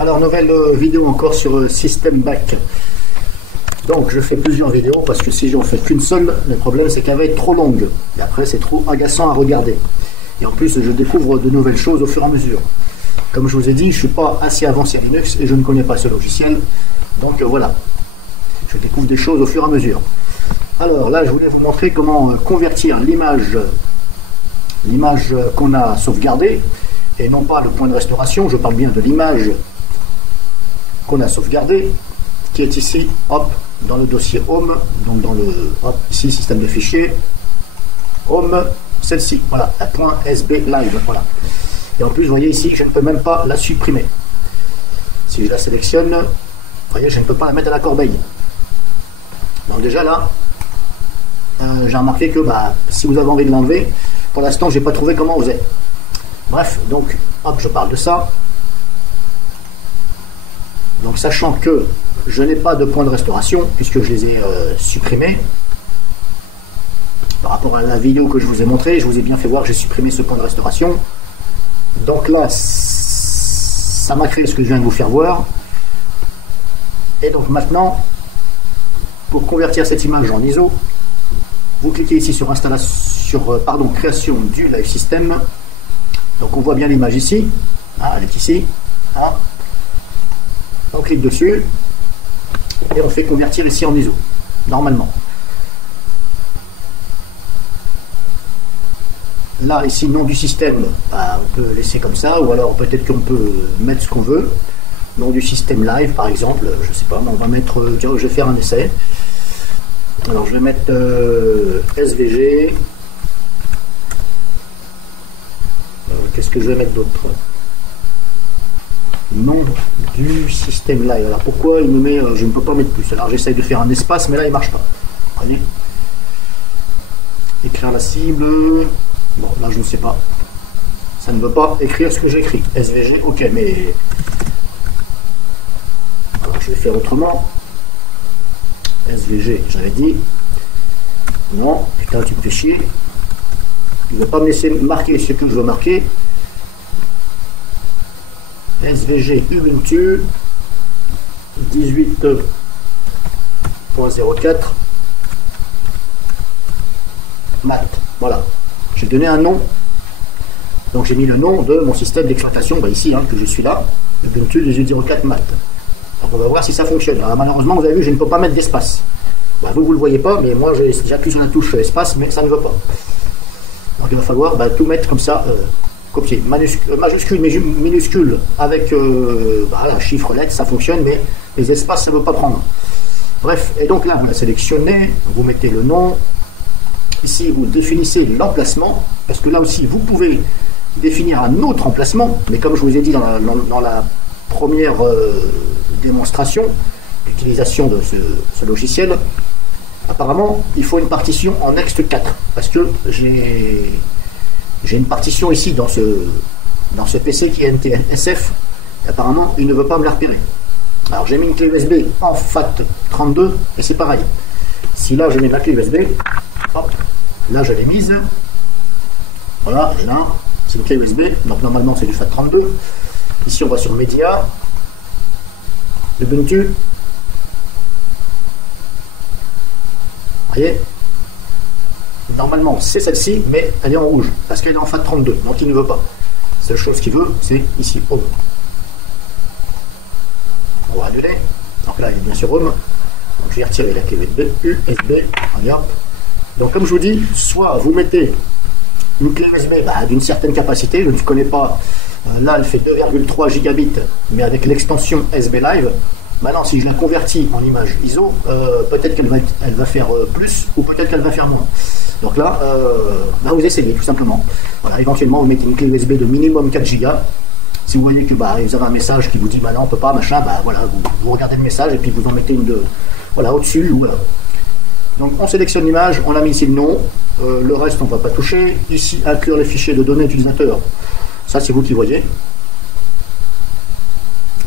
Alors, nouvelle vidéo encore sur System Back. Donc, je fais plusieurs vidéos parce que si j'en fais qu'une seule, le problème c'est qu'elle va être trop longue. Et après, c'est trop agaçant à regarder. Et en plus, je découvre de nouvelles choses au fur et à mesure. Comme je vous ai dit, je ne suis pas assez avancé en Linux et je ne connais pas ce logiciel. Donc, voilà. Je découvre des choses au fur et à mesure. Alors, là, je voulais vous montrer comment convertir l'image qu'on a sauvegardée, et non pas le point de restauration. Je parle bien de l'image qu'on a sauvegardée, qui est ici, hop, dans le dossier Home, donc dans le, hop, ici, système de fichiers, Home, celle-ci, voilà, .sb live, voilà. Et en plus, vous voyez ici, je ne peux même pas la supprimer. Si je la sélectionne, vous voyez, je ne peux pas la mettre à la corbeille. Donc déjà là, j'ai remarqué que si vous avez envie de l'enlever, pour l'instant, j'ai pas trouvé comment on faisait. Bref, donc, hop, je parle de ça. Donc, sachant que je n'ai pas de point de restauration, puisque je les ai supprimés, par rapport à la vidéo que je vous ai montrée, je vous ai bien fait voir que j'ai supprimé ce point de restauration. Donc là, ça m'a créé ce que je viens de vous faire voir. Et donc maintenant, pour convertir cette image en ISO, vous cliquez ici sur création du live system. Donc on voit bien l'image ici, elle est ici. On clique dessus et on fait convertir ici en ISO, normalement. Là, ici, nom du système, on peut laisser comme ça, ou alors peut-être qu'on peut mettre ce qu'on veut. Nom du système live, par exemple, je sais pas, mais on va mettre, je vais faire un essai. Alors, je vais mettre SVG. Qu'est-ce que je vais mettre d'autre? Nom du système live. Alors, pourquoi il me met, je ne peux pas mettre plus? Alors, j'essaye de faire un espace, mais là, il ne marche pas. Voyez, écrire la cible. Bon, là, je ne sais pas. Ça ne veut pas écrire ce que j'écris. SVG, ok, mais... Alors, je vais faire autrement. SVG, j'avais dit. Non, putain, tu me fais chier. Il ne veut pas me laisser marquer ce que je veux marquer. SVG Ubuntu 18.04 Mat. Voilà. J'ai donné un nom. Donc j'ai mis le nom de mon système d'exploitation, ici, que je suis là. Ubuntu 18.04 Mat. Donc on va voir si ça fonctionne. Alors, malheureusement, vous avez vu, je ne peux pas mettre d'espace. Vous ne le voyez pas, mais moi j'appuie sur la touche espace, mais ça ne veut pas. Donc il va falloir tout mettre comme ça, copier. Majuscule, minuscule, avec chiffre, lettre, ça fonctionne, mais les espaces, ça ne veut pas prendre. Bref, et donc là, vous la sélectionnez, vous mettez le nom. Ici, vous définissez l'emplacement, parce que là aussi, vous pouvez définir un autre emplacement, mais comme je vous ai dit dans la première démonstration d'utilisation de ce logiciel, apparemment, il faut une partition en ext4, parce que j'ai une partition ici dans ce PC qui est NTSF, et apparemment, il ne veut pas me la repérer. Alors, j'ai mis une clé USB en FAT32, et c'est pareil. Si là, je mets ma clé USB, hop, là, je l'ai mise. Voilà, et là, c'est une clé USB, donc normalement, c'est du FAT32. Ici, on va sur Média, Ubuntu. Vous voyez, normalement c'est celle-ci, mais elle est en rouge parce qu'elle est en FAT32, donc il ne veut pas. La seule chose qu'il veut, c'est ici, Home. On va annuler. Donc là, il est bien sur Home. Donc je vais retirer la clé USB. Donc comme je vous dis, soit vous mettez une clé USB d'une certaine capacité, je ne connais pas. Là, elle fait 2,3 gigabits, mais avec l'extension SB Live. Maintenant, si je la convertis en image ISO, peut-être qu'elle va faire plus ou peut-être qu'elle va faire moins. Donc là, vous essayez tout simplement. Voilà, éventuellement, vous mettez une clé USB de minimum 4 Go. Si vous voyez que vous avez un message qui vous dit non, on peut pas, machin, voilà, vous regardez le message et puis vous en mettez une au-dessus. Voilà. Donc on sélectionne l'image, on a mis ici le nom, le reste on ne va pas toucher. Ici, inclure les fichiers de données utilisateurs. Ça, c'est vous qui voyez.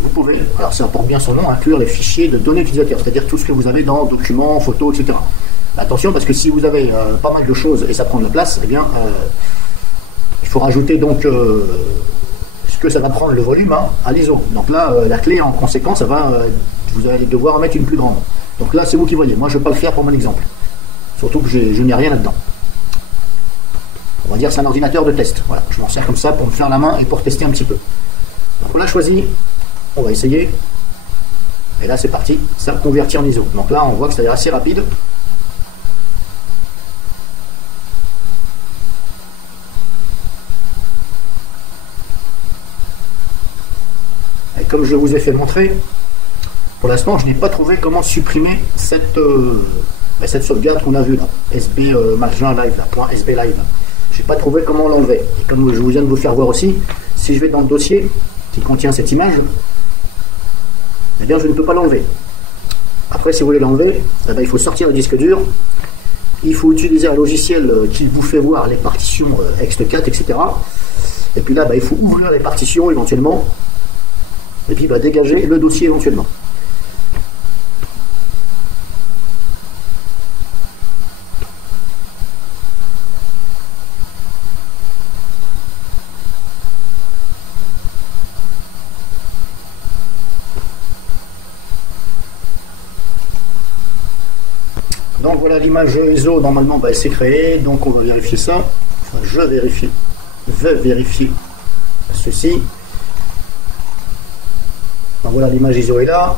Vous pouvez, alors ça porte bien son nom, inclure les fichiers de données utilisateurs, c'est-à-dire tout ce que vous avez dans documents, photos, etc. Attention, parce que si vous avez pas mal de choses et ça prend de la place, eh bien, il faut rajouter donc, puisque ça va prendre le volume hein, à l'ISO. Donc là, la clé en conséquence, ça va, vous allez devoir en mettre une plus grande. Donc là, c'est vous qui voyez. Moi, je ne vais pas le faire pour mon exemple. Surtout que je n'ai rien là-dedans. On va dire que c'est un ordinateur de test. Voilà, je m'en sers comme ça pour me faire la main et pour tester un petit peu. Donc on l'a choisi. On va essayer. Et là, c'est parti. Ça convertit en ISO. Donc là, on voit que ça a l'air assez rapide. Et comme je vous ai fait montrer, pour l'instant, je n'ai pas trouvé comment supprimer cette sauvegarde qu'on a vue là. SB machin live, là, .sb live. Je n'ai pas trouvé comment l'enlever. Et comme je vous viens de vous faire voir aussi, si je vais dans le dossier qui contient cette image, eh bien je ne peux pas l'enlever. Après, si vous voulez l'enlever, eh bien, il faut sortir le disque dur. Il faut utiliser un logiciel qui vous fait voir les partitions ext4, etc. Et puis là, il faut ouvrir les partitions éventuellement. Et puis dégager le dossier éventuellement. Donc voilà, l'image ISO, normalement, elle s'est créée. Donc on va vérifier ça. Enfin, je vais vérifier ceci. Donc voilà, l'image ISO est là.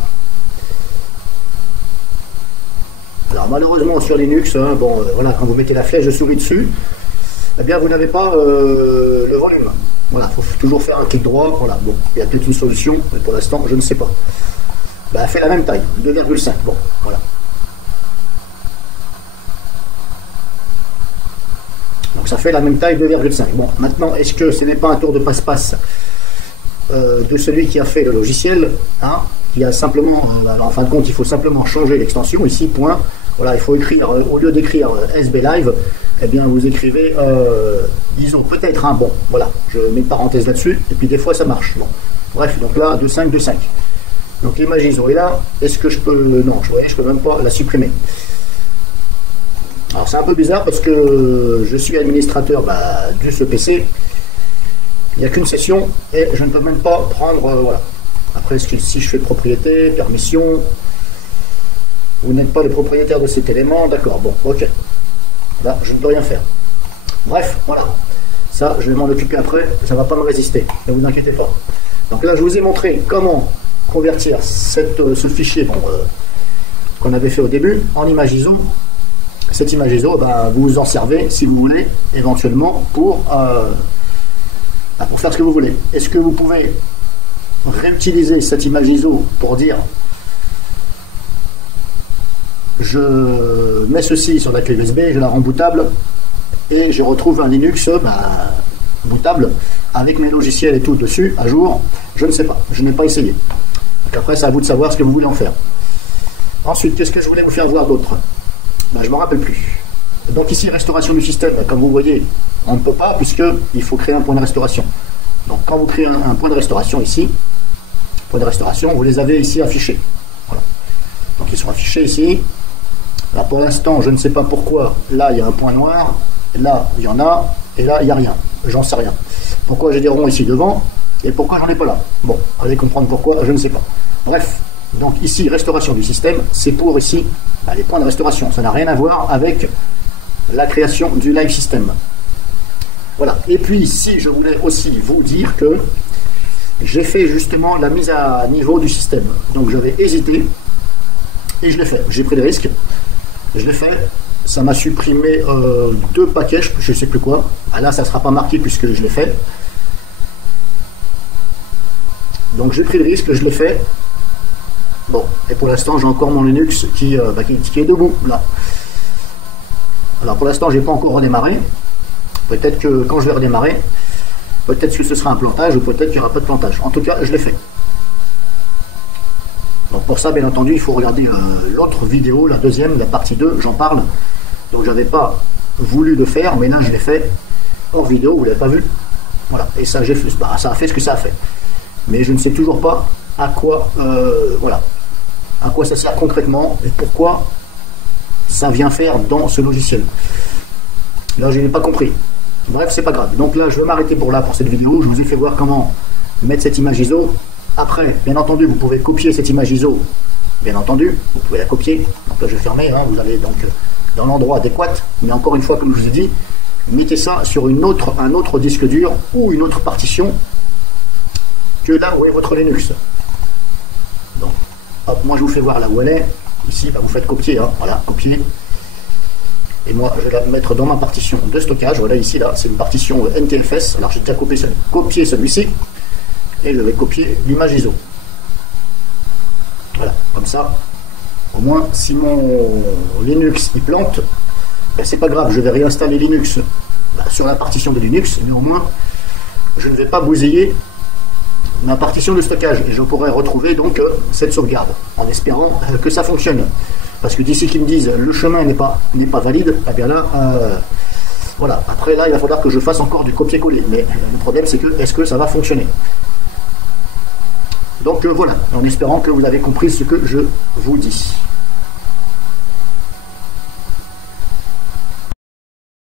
Alors malheureusement sur Linux, hein, voilà, quand vous mettez la flèche de souris dessus, eh bien vous n'avez pas le volume. Voilà, il faut toujours faire un clic droit. Voilà, bon, il y a peut-être une solution, mais pour l'instant, je ne sais pas. Elle fait la même taille, 2,5. Bon, voilà. Donc ça fait la même taille, 2,5. Bon, maintenant, est-ce que ce n'est pas un tour de passe-passe de celui qui a fait le logiciel, hein, qui a simplement, en fin de compte, il faut simplement changer l'extension, ici, point. Voilà, il faut écrire, au lieu d'écrire SB Live, eh bien, vous écrivez ISO, peut-être, hein, bon, voilà, je mets une parenthèse là-dessus, et puis des fois, ça marche. Bon. Bref, donc là, 2,5, 2,5. Donc l'image ISO est là, est-ce que je peux, non, je peux même pas la supprimer. Alors c'est un peu bizarre parce que je suis administrateur de ce PC. Il n'y a qu'une session et je ne peux même pas prendre. Voilà. Après, si je fais propriété, permission, vous n'êtes pas le propriétaire de cet élément, d'accord, bon, ok. Là, je ne peux rien faire. Bref, voilà. Ça, je vais m'en occuper après, ça ne va pas me résister, ne vous inquiétez pas. Donc là, je vous ai montré comment convertir ce fichier qu'on avait fait au début en image ISO. Cette image ISO, vous vous en servez, si vous voulez, éventuellement, pour faire ce que vous voulez. Est-ce que vous pouvez réutiliser cette image ISO pour dire je mets ceci sur la clé USB, je la rends bootable et je retrouve un Linux bootable avec mes logiciels et tout dessus, à jour? Je ne sais pas, je n'ai pas essayé. Donc après, c'est à vous de savoir ce que vous voulez en faire. Ensuite, qu'est-ce que je voulais vous faire voir d'autre? Je ne m'en rappelle plus. Donc ici, restauration du système, comme vous voyez, on ne peut pas puisqu'il faut créer un point de restauration. Donc quand vous créez un point de restauration ici, point de restauration, vous les avez ici affichés. Voilà. Donc ils sont affichés ici. Alors pour l'instant, je ne sais pas pourquoi, là il y a un point noir, là il y en a, et là il n'y a rien. J'en sais rien. Pourquoi j'ai des ronds ici devant, et pourquoi j'en ai pas là? Bon, vous allez comprendre pourquoi, je ne sais pas. Bref, donc ici, restauration du système, c'est pour ici les points de restauration. Ça n'a rien à voir avec la création du live system. Voilà. Et puis ici, je voulais aussi vous dire que j'ai fait justement la mise à niveau du système. Donc j'avais hésité et je l'ai fait. J'ai pris des risques. Je l'ai fait. Ça m'a supprimé 2 paquets, je ne sais plus quoi. Là, ça ne sera pas marqué puisque je l'ai fait. Donc j'ai pris le risque, je l'ai fait. Bon, et pour l'instant, j'ai encore mon Linux qui est debout, là. Alors pour l'instant, je n'ai pas encore redémarré. Peut-être que quand je vais redémarrer, peut-être que ce sera un plantage ou peut-être qu'il n'y aura pas de plantage. En tout cas, je l'ai fait. Donc pour ça, bien entendu, il faut regarder l'autre vidéo, la deuxième, la partie 2, j'en parle. Donc j'avais pas voulu le faire, mais là, je l'ai fait hors vidéo, vous ne l'avez pas vu. Voilà, et ça, ça a fait ce que ça a fait. Mais je ne sais toujours pas à quoi, à quoi ça sert concrètement et pourquoi ça vient faire dans ce logiciel. Là, je n'ai pas compris. Bref, c'est pas grave. Donc là, je vais m'arrêter pour cette vidéo. Je vous ai fait voir comment mettre cette image ISO. Après, bien entendu, vous pouvez copier cette image ISO. Bien entendu, vous pouvez la copier. Donc là, je vais fermer. Hein, vous allez donc dans l'endroit adéquat. Mais encore une fois, comme je vous ai dit, mettez ça sur un autre disque dur ou une autre partition que là où est votre Linux. Donc, hop, moi, je vous fais voir là où elle est. Ici, bah, vous faites copier. Hein, voilà, copier. Et moi, je vais la mettre dans ma partition de stockage. Voilà, ici, là, c'est une partition NTFS. Alors, j'ai déjà copié celui-ci. Et je vais copier l'image ISO. Voilà, comme ça. Au moins, si mon Linux il plante, ben, c'est pas grave. Je vais réinstaller Linux sur la partition de Linux. Mais au moins, je ne vais pas bousiller ma partition de stockage. Et je pourrai retrouver donc cette sauvegarde. En espérant que ça fonctionne. Parce que d'ici qu'ils me disent le chemin n'est pas valide, eh bien là, voilà. Après là, il va falloir que je fasse encore du copier-coller. Mais le problème, c'est que est-ce que ça va fonctionner? Donc voilà, en espérant que vous avez compris ce que je vous dis.